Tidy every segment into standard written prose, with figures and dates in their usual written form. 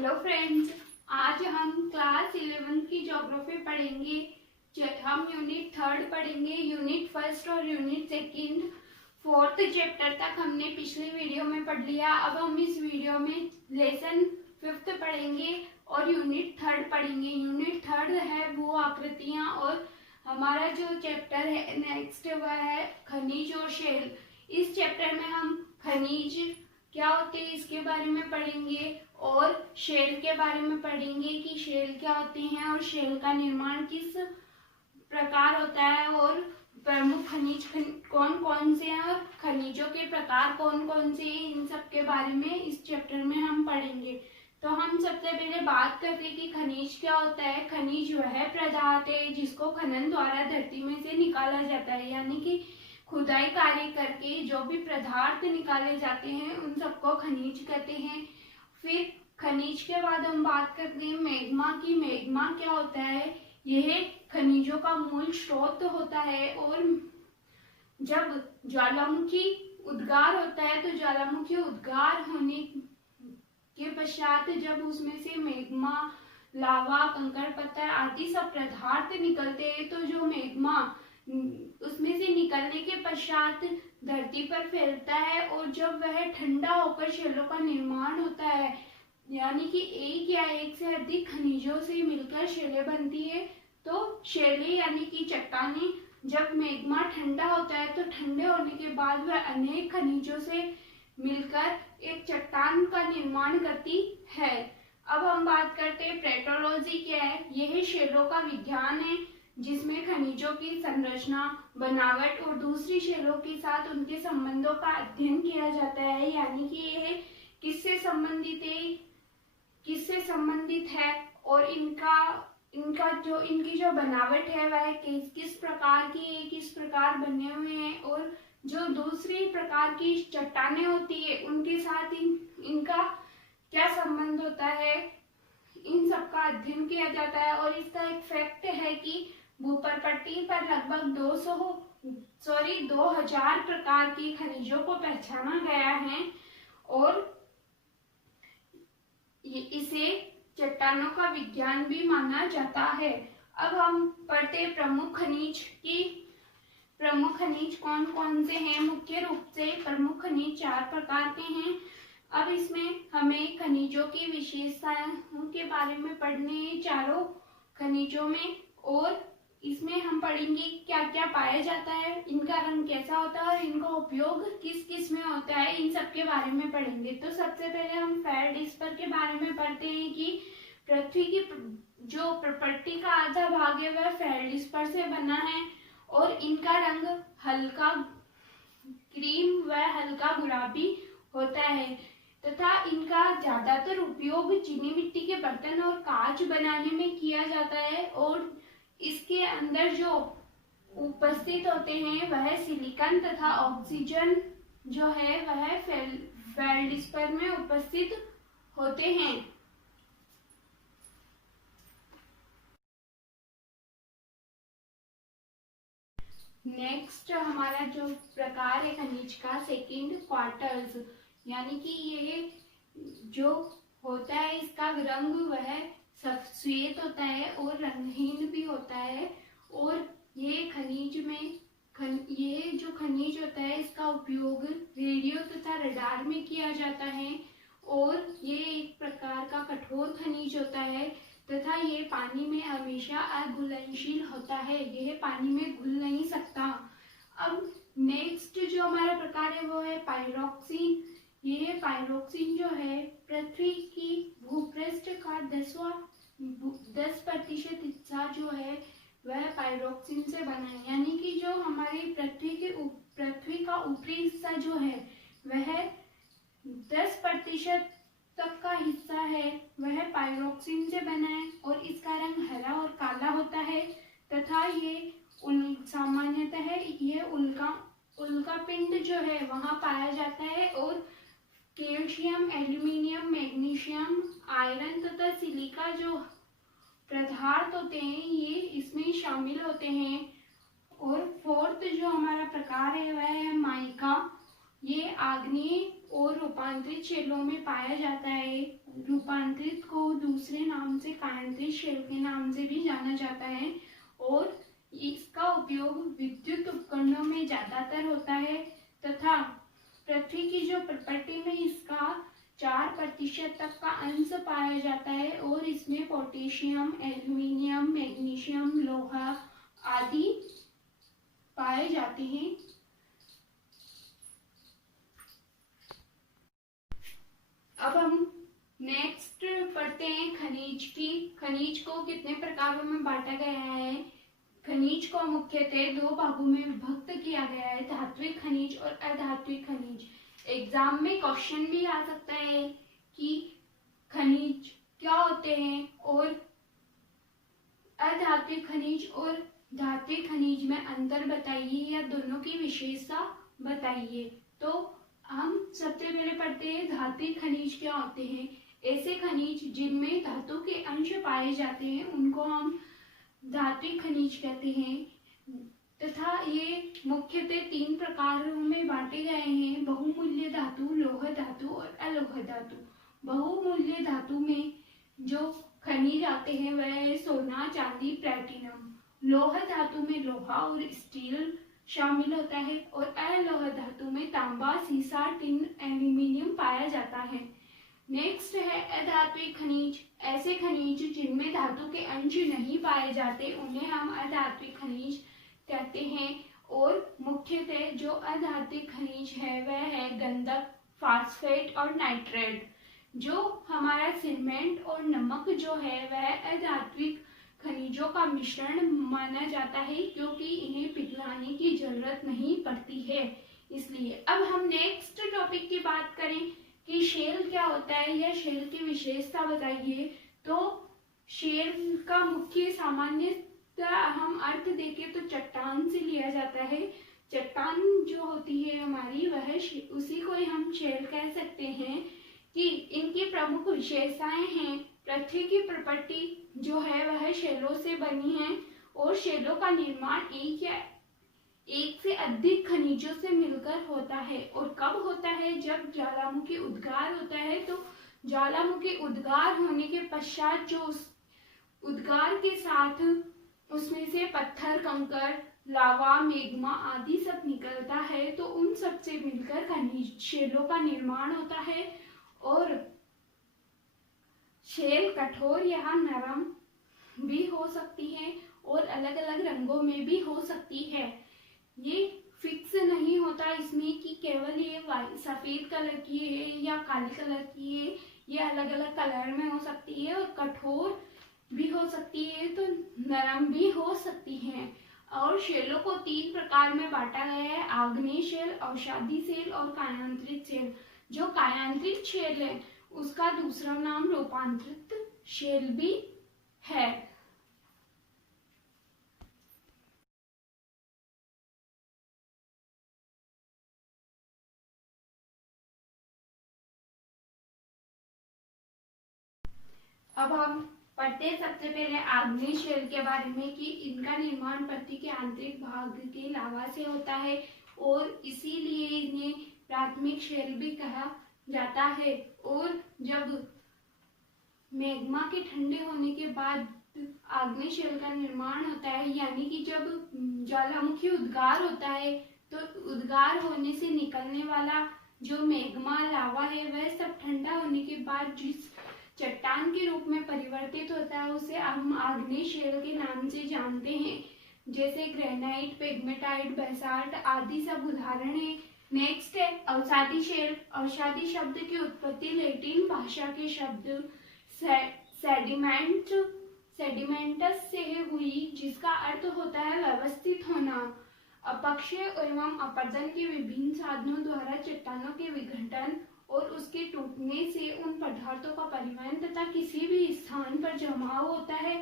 Hello friends, आज हम class 11 की ज्योग्राफी पढ़ेंगे। हम यूनिट 3 पढ़ेंगे। यूनिट 1 और यूनिट 2 4th चैप्टर तक हमने पिछली वीडियो में पढ़ लिया। अब हम इस वीडियो में लेसन 5th पढ़ेंगे और यूनिट 3 पढ़ेंगे। यूनिट 3 है भू आकृतियां और हमारा जो चैप्टर है नेक्स्ट वह है खनिज और शेल। इस चैप्टर में हम खनिज क्या होते हैं इसके बारे में पढ़ेंगे और शेल के बारे में पढ़ेंगे कि शेल क्या होते हैं और शेल का निर्माण किस प्रकार होता है और प्रमुख खनिज कौन कौन से हैं और खनिजों के प्रकार कौन कौन से हैं, इन सब के बारे में इस चैप्टर में हम पढ़ेंगे। तो हम सबसे पहले बात करते हैं कि खनिज क्या होता है। खनिज वह पदार्थ है जिसको खनन द्वारा धरती में से निकाला जाता है, यानी कि खुदाई कार्य करके जो भी पदार्थ निकाले जाते हैं उन सबको खनिज कहते हैं। फिर खनिज के बाद हम बात करते हैं मैग्मा की। मैग्मा क्या होता है? यह खनिजों का मूल स्रोत होता है और जब ज्वालामुखी उद्गार होता है तो ज्वालामुखी उद्गार होने के पश्चात जब उसमें से मैग्मा, लावा, कंकड़ पत्थर आदि सब पदार्थ निकलते हैं तो जो मैग्मा उसमें से निकलने के पश्चात धरती पर फैलता है और जब वह ठंडा होकर शेलों का निर्माण होता है, यानी कि एक या एक से अधिक खनिजों से मिलकर शेलें बनती है। तो शेलें यानी कि चट्टानें जब मैग्मा ठंडा होता है तो ठंडे होने के बाद वह अनेक खनिजों से मिलकर एक चट्टान का निर्माण करती है। अब हम बात करते हैं पेट्रोलॉजी क्या है। यह शेलों का विज्ञान है जिसमें खनिजों की संरचना, बनावट और दूसरी शेलों के साथ उनके संबंधों का अध्ययन किया जाता है, यानी कि यह किससे संबंधित है और इनकी जो बनावट है वह किस प्रकार की है, किस प्रकार बने हुए हैं और जो दूसरी प्रकार की चट्टानें होती है उनके साथ इनका क्या संबंध होता है, इन सब का अध्ययन किया जाता है। और इसका एक फैक्ट है कि भूपटपट्टी पर लगभग 2000 प्रकार की खनिजों को पहचाना गया है और इसे चट्टानों का विज्ञान भी माना जाता है। अब हम पढ़ते प्रमुख खनिज कौन कौन से हैं। मुख्य रूप से प्रमुख खनिज 4 प्रकार के हैं। अब इसमें हमें खनिजों की विशेषताओं के बारे में पढ़ने हैं चारों खनिजों में, और इसमें हम पढ़ेंगे क्या क्या पाया जाता है, इनका रंग कैसा होता है और इनका उपयोग किस किस में होता है, इन सब के बारे में पढ़ेंगे। तो सबसे पहले हम फेल्डस्पर के बारे में पढ़ते हैं कि पृथ्वी की जो प्रकृति का आधा भाग है वह फेल्डस्पर से बना है और इनका रंग हल्का क्रीम व हल्का गुलाबी होता है तथा इनका ज्यादातर उपयोग चीनी मिट्टी के बर्तन और कांच बनाने में किया जाता है और इसके अंदर जो उपस्थित होते हैं वह सिलिकॉन तथा ऑक्सीजन जो है वह फेल्डस्पर में उपस्थित होते हैं। नेक्स्ट हमारा जो प्रकार है खनिज का सेकंड क्वार्टर्स, यानी कि ये जो होता है इसका रंग वह सफेद होता है और रंगहीन भी होता है और ये जो खनिज होता है इसका उपयोग रेडियो तथा रडार में किया जाता है और ये एक प्रकार का कठोर खनिज होता है तथा ये पानी में हमेशा अघुलनशील होता है, यह पानी में घुल नहीं सकता। अब नेक्स्ट जो हमारा प्रकार है वो है पायरोक्सिन। यह पायरोक्सिन जो है पृथ्वी की भूपृष्ठ का 10% हिस्सा जो है वह पायरोक्सिन से बना है, यानी कि जो हमारी पृथ्वी का ऊपरी हिस्सा जो है वह 10% तक का हिस्सा है वह पायरोक्सिन से बना है और इसका रंग हरा और काला होता है तथा ये सामान्यतः ये उल्का पिंड जो है वहां पाया जाता है और कैल्शियम, एल्यूमिनियम, मैग्नीशियम, आयरन तथा सिलिका जो पदार्थ होते हैं ये इसमें शामिल होते हैं। और 4th जो हमारा प्रकार है वह है माइका। ये आग्नेय और रूपांतरित शैलों में पाया जाता है। रूपांतरित को दूसरे नाम से कायांतरित शैल के नाम से भी जाना जाता है और इसका उपयोग विद्युत उपकरणों में ज्यादातर होता है तथा पृथ्वी की जो प्रकृति में इसका 4% तक का अंश पाया जाता है और इसमें पोटेशियम, एल्यूमिनियम, मैग्नीशियम, लोहा आदि पाए जाते हैं। अब हम नेक्स्ट पढ़ते हैं खनिज की। खनिज को कितने प्रकारों में बांटा गया है। खनिज को मुख्यतः 2 भागों में विभक्त किया गया है, धात्विक खनिज और अधात्विक खनिज। एग्जाम में क्वेश्चन भी आ सकता है कि खनिज क्या होते हैं और अधात्विक खनिज और धात्विक खनिज में अंतर बताइए या दोनों की विशेषता बताइए। तो हम सबसे पहले पढ़ते हैं धात्विक खनिज क्या होते हैं। ऐसे खनिज जिनमें धातु के अंश पाए जाते हैं उनको हम धात्विक खनिज कहते हैं तथा ये मुख्यतः 3 प्रकारों में बांटे गए हैं, बहुमूल्य धातु, लौह धातु और अलोह धातु। बहुमूल्य धातु में जो खनिज आते हैं वह है सोना, चांदी, प्लैटिनम। लौह धातु में लोहा और स्टील शामिल होता है और अलोह धातु में तांबा, सीसा, टिन, एल्यूमिनियम पाया जाता है। नेक्स्ट है अधात्विक खनिज। ऐसे खनिज जिनमें धातु के अंश नहीं पाए जाते उन्हें हम अधात्विक खनिज कहते हैं और मुख्यतः जो अधात्विक खनिज है वह है गंधक, फास्फेट और नाइट्रेट। जो हमारा सीमेंट और नमक जो है वह अधात्विक खनिजों का मिश्रण माना जाता है क्योंकि इन्हें पिघलाने की जरूरत नहीं पड़ती है इसलिए। अब हम नेक्स्ट टॉपिक की बात करें कि शेल क्या होता है या शेल की विशेषता बताइए। तो शेल का मुख्य सामान्यतः हम अर्थ देखें तो चट्टान से लिया जाता है। चट्टान जो होती है हमारी वह उसी को हम शेल कह सकते हैं कि इनकी प्रमुख विशेषताएं हैं। पृथ्वी की प्रकृति जो है वह शेलों से बनी है और शेलों का निर्माण एक से अधिक खनिजों से मिलकर होता है। और कब होता है, जब ज्वालामुखी उद्गार होता है। तो ज्वालामुखी उद्गार होने के पश्चात जो उस उद्गार के साथ उसमें से पत्थर, कंकड़, लावा, मेग्मा आदि सब निकलता है तो उन सब से मिलकर खनिज शेलों का निर्माण होता है। और शेल कठोर या नरम भी हो सकती है और अलग अलग रंगों में भी हो सकती है। ये फिक्स नहीं होता इसमें कि केवल ये सफेद कलर की है या काले कलर की है, ये अलग अलग कलर में हो सकती है और कठोर भी हो सकती है तो नरम भी हो सकती है। और शेलों को 3 प्रकार में बांटा गया है, आग्नेय शेल, अवसादी शेल और कायांतरित शेल। जो कायांतरित शेल है उसका दूसरा नाम रूपांतरित शेल भी है। अब हम पढ़ते हैं सबसे पहले आग्नेय शेल के बारे में कि इनका निर्माण पृथ्वी के आंतरिक भाग के लावा से होता है और इसीलिए इन्हें प्राथमिक शेल भी कहा जाता है। और जब मैग्मा के ठंडे होने के बाद आग्नेय शेल का निर्माण होता है, यानी कि जब ज्वालामुखी उद्गार होता है तो उद्गार होने से निकलने वाला जो मैग्मा लावा है वह सब ठंडा होने के बाद जिस चट्टान के रूप में परिवर्तित होता है उसे हम आग्नेय शेल के नाम से जानते हैं। जैसे ग्रेनाइट, पेग्मेटाइट, बेसाल्ट आदि सब उदाहरण है। नेक्स्ट है अवसादी शेल। अवसादी शब्द की उत्पत्ति लैटिन भाषा के शब्द सेडिमेंटस से हुई जिसका अर्थ होता है व्यवस्थित होना। अपक्षय एवं अपर्दन के विभिन्न साधनों द्वारा चट्टानों के विघटन और उसके टूटने से उन पदार्थों का परिवहन तथा किसी भी स्थान पर जमाव होता है।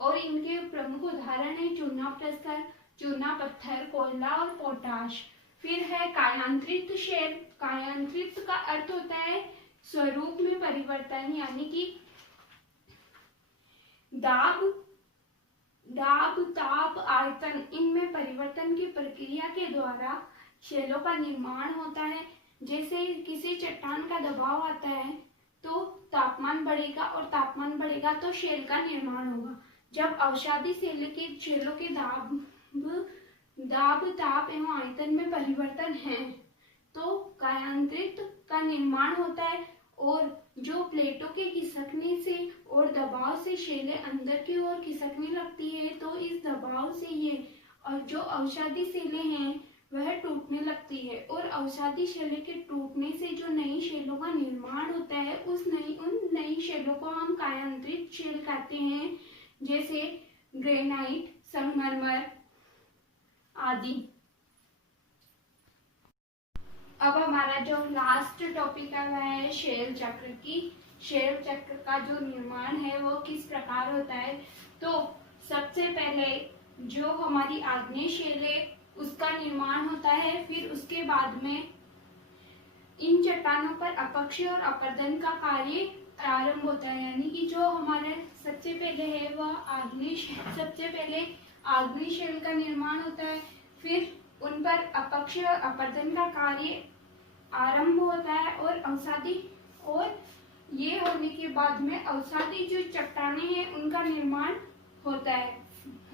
और इनके प्रमुख उदाहरण है चूना प्रस्तर, चूना पत्थर, कोयला और पोटाश। फिर है कायांतरित शेल। कायांतरित का अर्थ होता है स्वरूप में परिवर्तन, यानी कि दाब, ताप, आयतन इनमें परिवर्तन की प्रक्रिया के द्वारा शेलों का निर्माण होता है। जैसे किसी चट्टान का दबाव आता है तो तापमान बढ़ेगा, और तापमान बढ़ेगा तो शेल का निर्माण होगा। जब अवसादी शेलों के दाब, ताप एवं आयतन में परिवर्तन है तो कायांतरित का निर्माण होता है, और जो प्लेटों के खिसकने से और दबाव से शेलें अंदर की ओर खिसकने लगती है, तो इस दबाव से ये और जो अवसादी शेलें हैं वह टूटने लगती है, और अवसादी शेलें के टूटने से जो नई शेलों का निर्माण होता है उन नई शेलों को हम कायांतरित शेल कहते हैं, जैसे ग्रेनाइट, संगमरमर आदि। अब हमारा जो लास्ट टॉपिक है वह है शेल चक्र की। शेल चक्र का जो निर्माण है वो किस प्रकार होता है। तो सबसे पहले जो हमारी आग्नेय शेल है उसका निर्माण होता है, फिर उसके बाद में इन चट्टानों पर अपक्षय और अपर्दन का कार्य प्रारंभ होता है। यानी कि जो हमारे सबसे पहले है वह सबसे पहले आग्नेय शेल का निर्माण होता है, फिर उन पर अपक्षय और अपर्दन का कार्य आरंभ होता है, और अवसादी, और ये होने के बाद में अवसादी जो चट्टानें हैं उनका निर्माण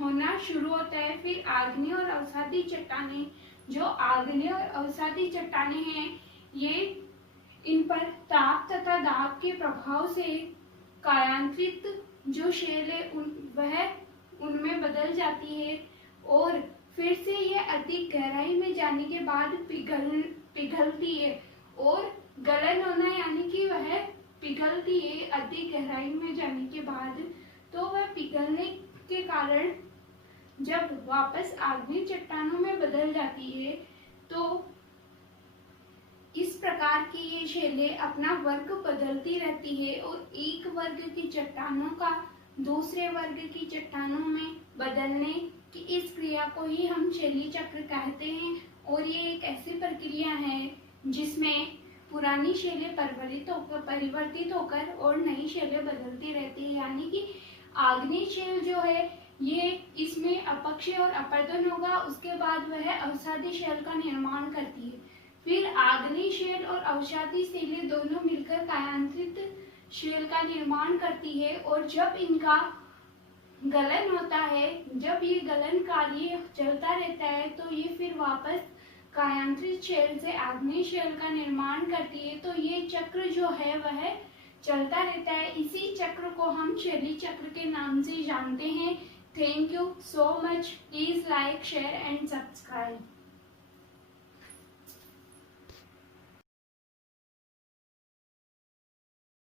होना शुरू होता है। फिर आग्नेय और अवसादी चट्टानें, जो आग्नेय और अवसादी चट्टानें हैं, ये इन पर ताप तथा दाब के प्रभाव से कायांतरित जो शेल है वह उनमें बदल जाती है, और फिर से ये अधिक गहराई में जाने के बाद पिघलती है, और गलन होना यानी कि वह पिघलती है अधिक गहराई में जाने के बाद। तो वह पिघलने के कारण जब वापस आग्नेय चट्टानों में बदल जाती है, तो इस प्रकार की ये शेलें अपना वर्ग बदलती रहती है, और एक वर्ग की चट्टानों का दूसरे वर्ग की चट्टानों में बदलने की इस क्रिया को ही हम शैली चक्र कहते हैं। और ये एक ऐसी प्रक्रिया है जिसमें पुरानी शेलें परिवर्तित होकर और नई शेलें बदलती रहती है। यानी कि आग्नेय शेल जो है ये इसमें अपक्षय और अपर्दन होगा, उसके बाद वह अवसादी शेल का निर्माण करती है। फिर आग्नेय शेल और अवसादी शेलें दोनों मिलकर कायांतरित शेल का निर्माण करती है, और जब इनका गलन होता है, जब ये गलन कार्य चलता रहता है, तो ये फिर वापस कायांतरित शेल से आग्नेय शेल का निर्माण करती है। तो ये चक्र जो है वह चलता रहता है। इसी चक्र को हम शैली चक्र के नाम से जानते हैं। Thank you so much. Please like, share and subscribe.